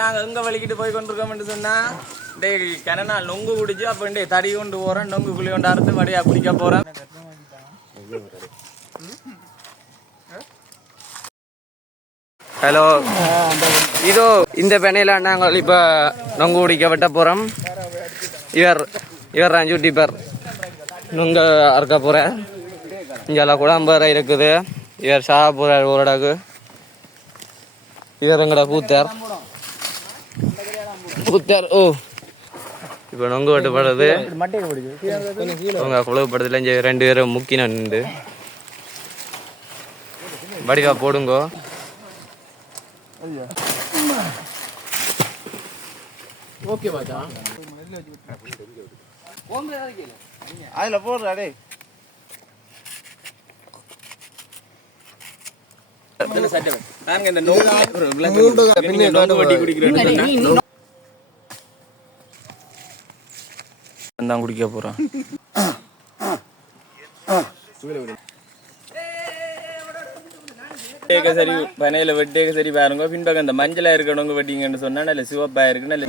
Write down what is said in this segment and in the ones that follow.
நாங்கள் எங்கே வலிக்கிட்டு போய் கொண்டிருக்கோம் என்று சொன்னால் டேய் கிணனா நொங்கு குடிச்சு அப்போ டேய் தடி கொண்டு போகிறேன் நொங்கு குழி கொண்டு அறுத்து மடியா குடிக்க போகிறேன் ஹலோ. இதோ இந்த பெண்ணையில நாங்கள் இப்ப நொங்கு குடிக்க வெட்ட போறோம். இவர் இவர் அஞ்சு பேர் நொங்க அறுக்க போறேன். இங்கெல்லாம் குழம்பு இருக்குது. இவர் சாக ஒரு ஓரடாக்கு இவர் எங்கடா கூத்தார். கூத்தார் ஓ. இப்போ நொங்கு வெட்டப்படுறது அவங்க குழப்பப்படுறதுல இங்கே ரெண்டு பேரும் முக்கின நின்று. வடிவா போடுங்கோ. ஓகே பாச்சா அதுல போடுறா டேய். நாங்க இந்த நொங்கு வட்டி குடிக்கிறேன் தான் குடிக்க வெட்டேக்க சரி பனையில வெட்டேக்க சரி பாருங்க. பின்பக்கம் இந்த மஞ்சளா இருக்கணுங்க வெட்டிங்கன்னு சொன்னா நல்ல சிவப்பா இருக்கு நல்ல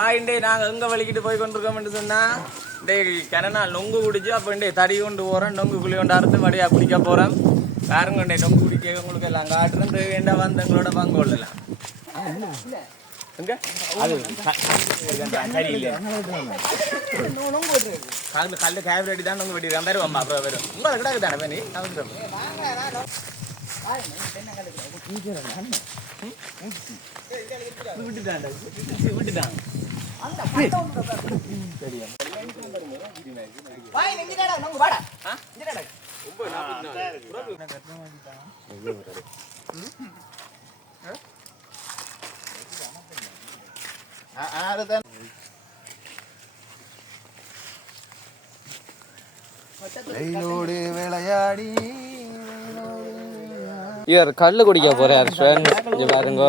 ஆயிண்டே நாங்க எங்க வலிக்கிட்டு போய் கொண்டிருக்கோம்னு சொன்னா டேய் கனனா நொங்கு குடிச்சு அப்ப டேய் தடி கொண்டு போறேன் நொங்கு குழி கொண்டு அறுத்து மடியா குடிக்க போறேன் காரம் கொண்டேட்டோம் குடிக்க உங்களுக்கு எல்லாம் காட்டுறது வேண்டாம் வந்தங்களோட பங்கு கொள்ளலாம் எங்க அது தான் வெட்டி அம்மா அப்புறம் வரும் உங்களை கிடாக்கு தானே பண்ணி விட்டுட்டான் விட்டுட்டான் விளையாடி இவர் கல்லு குடிக்க போறார் இங்க பாருங்க.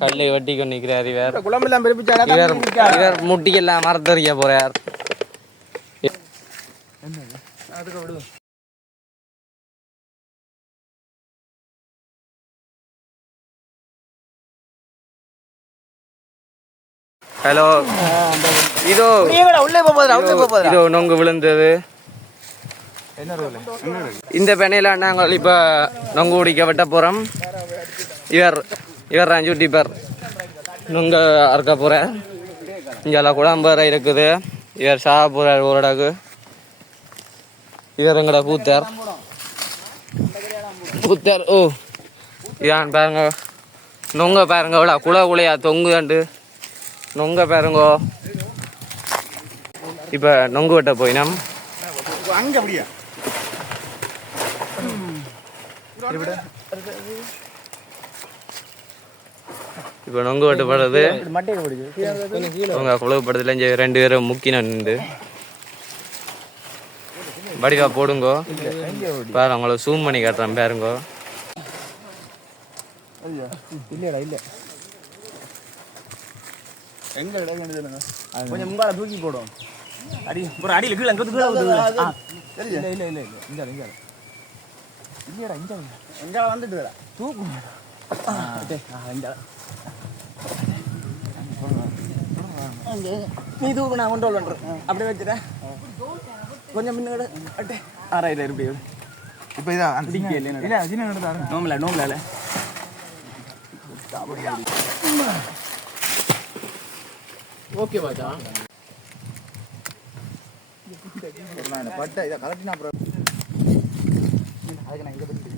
கல்லை வெட்டி கொண்டு நிற்கிறார் இவர் குழம்பெல்லாம் பிறப்பிச்சாடா இவர் இவர் முட்டிக்கெல்லாம் மரத்தறிக்க போறார். ஹலோ. இதோ. உள்ளே போகுதுடா இதோ நொங்கு விழுந்தது. என்ன ரோல்? இந்த பெண்ணையில நாங்கள் இப்ப நொங்கு குடிக்க வெட்ட போறோம். இவர் இவர் அஞ்சு பேர். நொங்க அறுக்க போறார் இங்கெல்லாம் குழம்புற இருக்குது. இவர் சாக போறார் ஓரடாக்கு இவர் எங்கடா கூத்தார். கூத்தார் ஓ. இதான் பாருங்க. நொங்க பாருங்க இவ்வளோ குள குளையா தொங்குதாண்டு. நொங்க பாருங்கோ. இப்போ நொங்கு வெட்ட போயினோம். அங்க அப்படியா? இப்போ நொங்கு வெட்டப்படுறது மட்டையை பிடிச்சு அவங்க குழப்பப்படுறதுல இங்கே ரெண்டு பேரும் முக்கின நின்று. வடிவா போடுங்கோ. பாரு அவங்கள சூம் பண்ணி காட்டுறேன் பாருங்கோ. இல்லையடா இல்ல. எங்க சொல்லுங்க கொஞ்சம் முங்கால தூக்கி போடும் அடி ஒரு அடியில் கீழே அங்கே கீழே இல்ல இல்ல இல்ல இல்ல. இங்க இங்க இல்லையடா இங்க எங்க வந்துட்டுடா தூக்கு இங்க நீ தூக்கு நான் கொண்டு பண்றேன். அப்படியே வச்சுட்டேன் கொஞ்சம் முன்னாடி. அட்டே. ஆறாயிரம் இருப்பி இப்போ இதான் டிக்கி இல்லை இல்லை நோம்பல நோம்பல ஓகே பாச்சா பட்டை இதை கலட்டினா அப்புறம் அதுக்கு நான் இதை பற்றி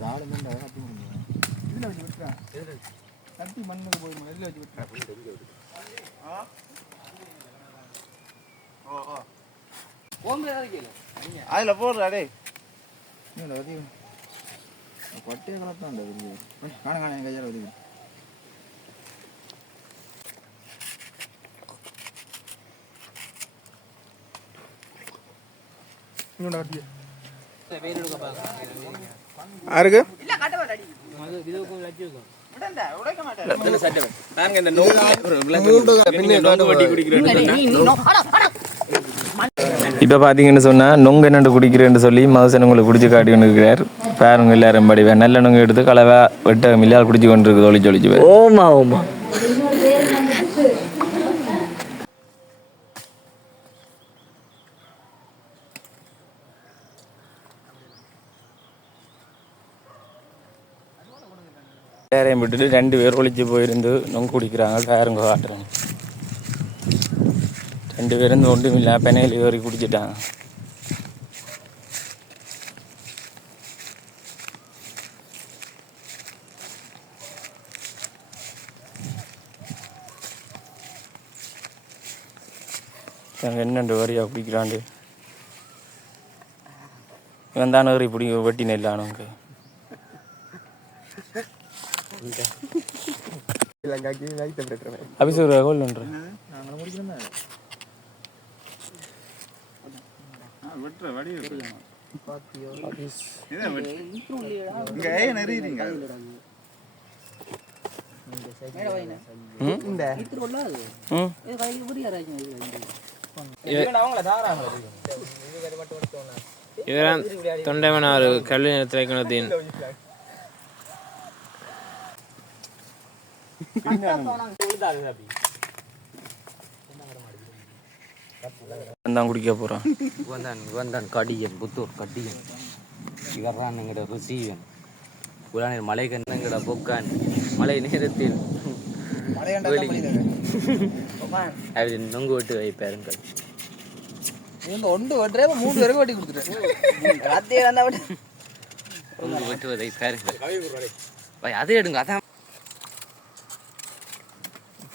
தாடு மண்டை அப்படி இதில் வச்சு விட்டுறேன் தட்டி மண்ணுக்கு போய் இதில் வச்சு விட்டுறேன் அதில் போடுறா டே பட்டையை கலத்தான் காண காண என் கையால் வருது யாருக்கு? நொங்கு வட்டி குடிக்கிறேன் இப்போ பார்த்தீங்கன்னு சொன்னால் நொங்கு என்னண்டு குடிக்கிறேன்னு சொல்லி மதுசன் உங்களுக்கு குடிச்சு காட்டி கொண்டு இருக்கிறார் பாருங்க எல்லாரும் படிவே. நல்ல நொங்கு எடுத்து கலவை வெட்ட மில்லியால் குடிச்சு கொண்டு ஒளிச்சு. ஓமா ஓமா. டயரையும் விட்டுட்டு ரெண்டு பேர் ஒழிச்சு போயிருந்து நொங்கு குடிக்கிறாங்க பாருங்க காட்டுறாங்க. ரெண்டு பேரும் ஒன்றும் இல்லை பெனையில் ஏறி குடிச்சிட்டாங்க. நாங்கள் என்னண்டு வரியா குடிக்கிறாண்டு? இவன் தானே ஏறி பிடி வெட்டி நெல்லானவங்க அபிசூர் கோல் ஒன்று. ம்? இவரான் தொண்டைமனார் கல்வி திரைக்கணத்தின் தான் குடிக்க போகிறான் இவன்தான் இவன்தான் கடியன் புத்தூர் கடியன். இவர்தான் எங்கட ருசியன். புலானில் மலை கண்ணங்கட பொக்கான். மழை நேரத்தில் அப்படி நொங்கு விட்டு வைப்பாருங்கள் ஒன்று வெட்டுறே மூணு பேருக்கு வெட்டி கொடுத்துட்டேன் ராத்திரி வந்தா விட்டு நொங்கு வெட்டுவதை பாருங்கள். வை அதை எடுங்க அதான்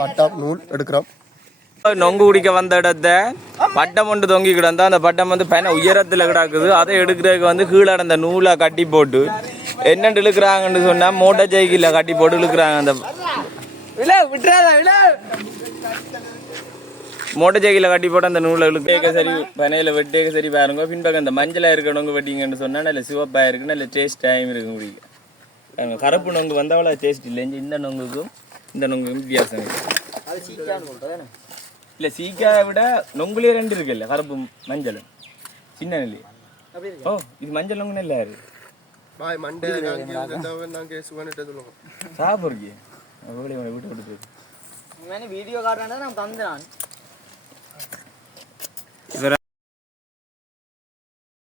பட்டம் நூல் எடுக்கிறோம். நொங்கு குடிக்க வந்த இடத்த பட்டம் ஒன்று தொங்கி கிடந்தா அந்த பட்டம் வந்து பையனை உயரத்துல கிடக்குது. அதை எடுக்கிறதுக்கு வந்து கீழே அந்த நூலை கட்டி போட்டு என்னண்டு இழுக்கிறாங்கன்னு சொன்னா மோட்டார் சைக்கிளில் கட்டி போட்டு இழுக்கிறாங்க அந்த மோட்டார் சைக்கிளில் கட்டி போட்டு அந்த நூலை இழுக்க. சரி பனையில வெட்டேக்க சரி பாருங்க. பின்பக்கம் இந்த மஞ்சளா இருக்க நொங்கு வெட்டிங்கன்னு சொன்னா நல்ல சிவப்பா இருக்கு நல்ல டேஸ்ட் டைம் இருக்கு குடிக்க. பாருங்க, கருப்பு நொங்கு வந்தா அவ்வளோ டேஸ்ட் இல்லை இந்த நொங்குக்கும் இந்த நொங்குக்கும் வித்தியாசம். இல்ல சீக்காயை விட நொங்குலயே ரெண்டு இருக்குல்ல கருப்பும் மஞ்சளும் சின்ன நெல்லி. ஓ இது மஞ்சள் நொங்கு நெல்லா இருக்கு பாய் மண்டே நாங்கள் சுவனிட்டு சொல்லுவோம் சாப்பிடுறீங்க வீட்டை விட்டு வீடியோ காட்டுறானே நான் தந்தான்